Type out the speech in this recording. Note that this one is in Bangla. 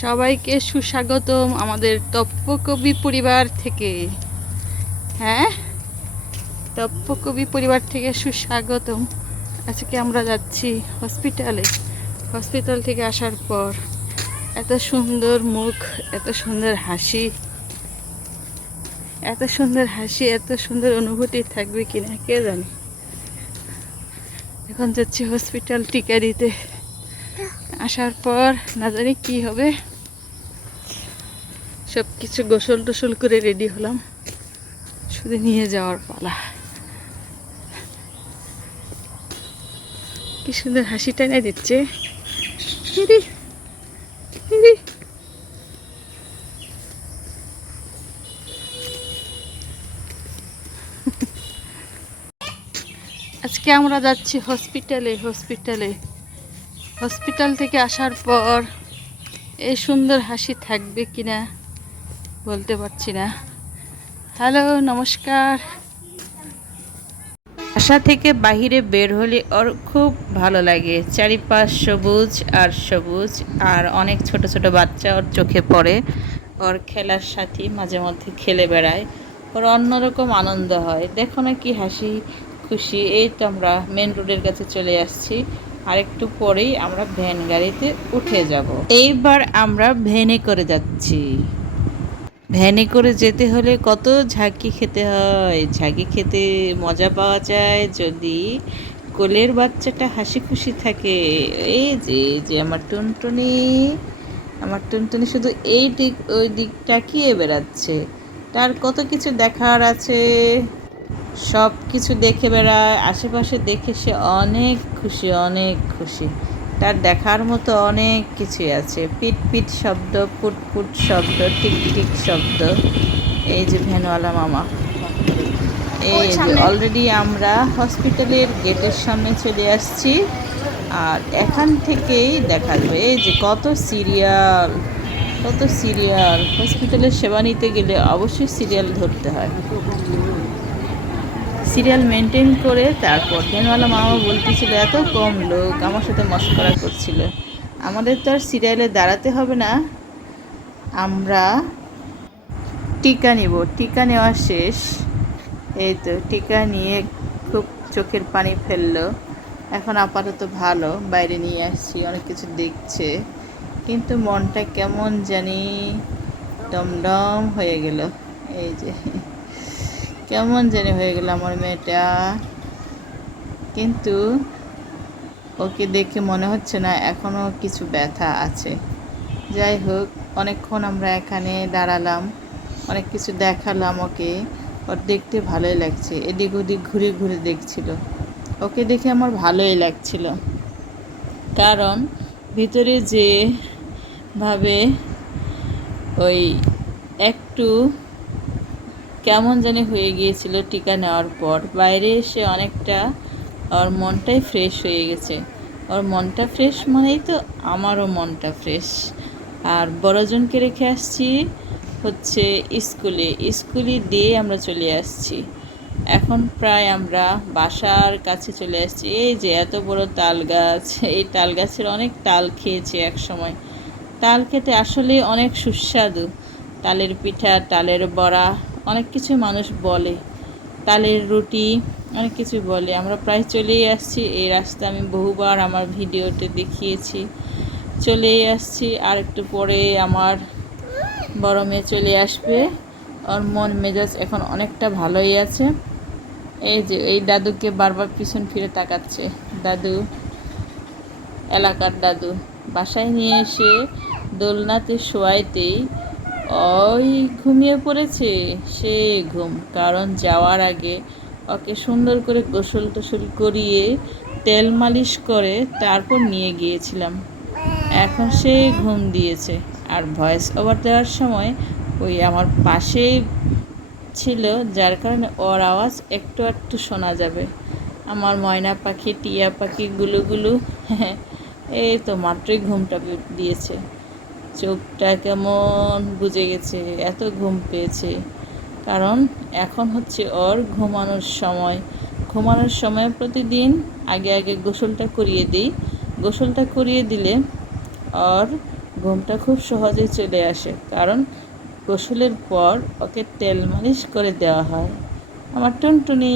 সবাইকে সুস্বাগতম আমাদের তপ্পকবি পরিবার থেকে। হ্যাঁ, তপ্পকবি পরিবার থেকে সুস্বাগতম। আজকে আমরা যাচ্ছি হসপিটালে। হসপিটাল থেকে আসার পর এত সুন্দর মুখ, এত সুন্দর হাসি, এত সুন্দর হাসি, এত সুন্দর অনুভূতি থাকবে কিনা কে জানে। এখন যাচ্ছি হসপিটাল টিকা দিতে। আসার পর না জানি কি হবে। সব কিছু গোসল টোসল করে রেডি হলাম, শুধু নিয়ে যাওয়ার পালা। কি সুন্দর হাসি টাইনা দিচ্ছে। আজকে আমরা যাচ্ছি হসপিটালে। হসপিটাল থেকে আসার পর এই সুন্দর হাসি থাকবে কিনা বলতে পারছি না। হ্যালো, নমস্কার। বাসা থেকে বাহিরে বের হলে ওর খুব ভালো লাগে। চারিপাশ সবুজ আর সবুজ, আর অনেক ছোট ছোট বাচ্চা ওর চোখে পড়ে। ওর খেলার সাথী মাঝে মধ্যে খেলে বেড়ায়, ওর অন্যরকম আনন্দ হয়। দেখো না কি হাসি খুশি। এই তো আমরা মেন রোডের কাছে চলে আসছি, আর একটু পরেই আমরা ভ্যান গাড়িতে উঠে যাব। এইবার আমরা ভ্যানে করে যাচ্ছি। ভ্যানে করে যেতে হলে কত ঝাঁকি খেতে হয়। ঝাঁকি খেতে মজা পাওয়া যায় যদি কোলের বাচ্চাটা হাসি খুশি থাকে। এই যে আমার টুনটুনি শুধু এই দিক ওই দিক তাকিয়ে বেড়াচ্ছে। তার কত কিছু দেখার আছে, সব কিছু দেখে বেড়ায়। আশেপাশে দেখে সে অনেক খুশি। তার দেখার মতো অনেক কিছুই আছে। পিট পিট শব্দ, পুট পুট শব্দ, টিক টিক শব্দ। এই যে ভ্যানওয়ালা মামা, এই যে অলরেডি আমরা হসপিটালের গেটের সামনে চলে আসছি। আর এখান থেকেই দেখা যাবে এই যে কত সিরিয়াল। হসপিটালের সেবা নিতে গেলে অবশ্যই সিরিয়াল ধরতে হয়। সিরিয়াল মেনটেন করে তারপর ভ্যানওয়ালা মামা বলতেছিল এত কম লোক, আমার সাথে মশকরা করছিল। আমাদের তো আর সিরিয়ালে দাঁড়াতে হবে না, আমরা টিকা নিব। টিকা নেওয়া শেষ। এই তো টিকা নিয়ে খুব চোখের পানি ফেললো। এখন আপাতত ভালো, বাইরে নিয়ে আসছি, অনেক কিছু দেখছে, কিন্তু মনটা কেমন জানি ডমডম হয়ে গেল। এই যে কেমন জানি হয়ে গেল আমার মেয়েটা, কিন্তু ওকে দেখে মনে হচ্ছে না এখনও কিছু ব্যথা আছে। যাই হোক, অনেকক্ষণ আমরা এখানে দাঁড়ালাম, অনেক কিছু দেখালাম ওকে। ওর দেখতে ভালোই লাগছে, এদিক ওদিক ঘুরে ঘুরে দেখছিল। ওকে দেখে আমার ভালোই লাগছিল, কারণ ভিতরে যে ভাবে ওই একটু কেমন জানি হয়ে গিয়েছিল টিকা নেওয়ার পর, বাইরে এসে অনেকটা ওর মনটাই ফ্রেশ হয়ে গেছে। ওর মনটা ফ্রেশ মানেই তো আমারও মনটা ফ্রেশ। আর বড়জনকে রেখে আসছি হচ্ছে স্কুলে দিয়ে আমরা চলে আসছি। এখন প্রায় আমরা বাসার কাছে চলে আসছি। এই যে এত বড় তাল গাছ, এই তাল গাছের অনেক তাল খেয়েছি এক সময়। তাল খেতে আসলে অনেক সুস্বাদু। তালের পিঠা, তালের বড়া, অনেক কিছু মানুষ বলে, তালের রুটি, অনেক কিছু বলে। আমরা প্রায় চলেই আসছি। এই রাস্তা আমি বহুবার আমার ভিডিওতে দেখিয়েছি। চলেই আসছি, আর একটু পরে আমার বড় মেয়ে চলে আসবে। ওর মন মেজাজ এখন অনেকটা ভালোই আছে। এই যে এই দাদুকে বারবার পিছন ফিরে তাকাচ্ছে। দাদু, এলাকার দাদু। বাসায় নিয়ে এসে দোলনাতে শোয়াইতেই ওই ঘুমিয়ে পড়েছে। সে ঘুম, কারণ যাওয়ার আগে ওকে সুন্দর করে গোসল টোসল করিয়ে তেল মালিশ করে তারপর নিয়ে গিয়েছিলাম। এখন সে ঘুম দিয়েছে। আর ভয়েস ওভার দেওয়ার সময় ওই আমার পাশেই ছিল, যার কারণে ওর আওয়াজ একটু একটু শোনা যাবে। আমার ময়না পাখি, টিয়া পাখি, গুলু এই তো মাত্রই ঘুমটা দিয়েছে। চোখটা কেমন বুজে গেছে, এত ঘুম পেয়েছে। কারণ এখন হচ্ছে ওর ঘুমানোর সময় প্রতিদিন আগে গোসলটা করিয়ে দিই। গোসলটা করিয়ে দিলে ওর ঘুমটা খুব সহজেই চলে আসে, কারণ গোসলের পর ওকে তেল মালিশ করে দেওয়া হয়। আমার টুনটুনি।